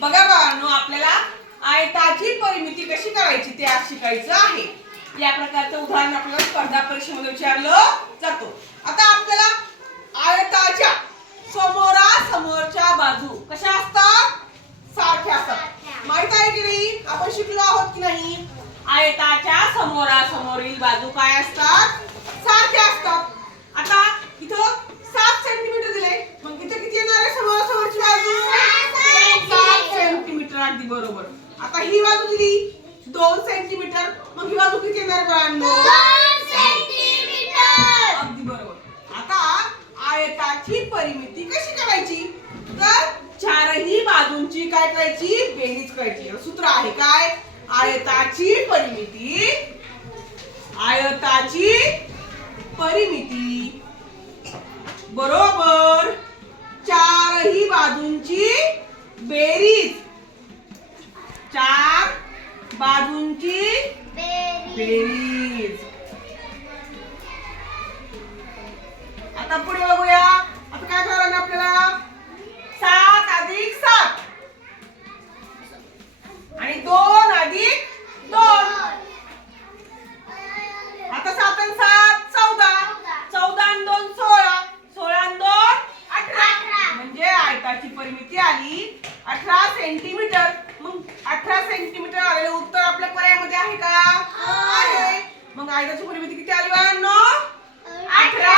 बघा बाळांनो, आपल्याला आयताची परिमिती कशी करायची ते आज शिकायचं आहे. या प्रकारचं उदाहरण आपल्याला स्पर्धा परीक्षेमध्ये विचारलं जातो. आता आपल्याला आयताच्या समोरासमोरच्या बाजू कशा असतात? सारख्या असतात. माहित आहे की नाही? आपण शिकलो आहोत की नाही? आयताच्या समोरासमोरील बाजू काय असतात? सारख्या असतात. आता इथं 7 सेंटीमीटर दिले, मग इथं किती येणार आहे समोरासमोरची बाजू? 7 सेंटीमीटर. अगदी बरोबर. आता ही बाजू दिली 2 सेंटीमीटर, मग ही बाजू किती येणार बाळांनो? 2 सेंटीमीटर. अगदी बरोबर. आता आयताची परिमिती कशी करायची? तर चारही बाजूंची काय करायची? बेरीज करायची. सूत्र आहे काय? आयताची परिमिती बरोबर चारही बाजूंची बेरीज. 4 बाजूंची बेरीज. आता पुढे बघूया. आता काय करायला आपल्याला? 7 अधिक 7 आणि 2 अधिक 2. आता 7 आणि 7 14. 14 आणि 2 16. 16 आणि 2 18. म्हणजे आयताची परिमिती आली 18 सेंटीमीटर. मग 18 सेंटीमीटर आलेले उत्तर आपल्या पर्यायामध्ये आहे का? आहे. मग आयताची परिमिती किती आली बाळांनो? 18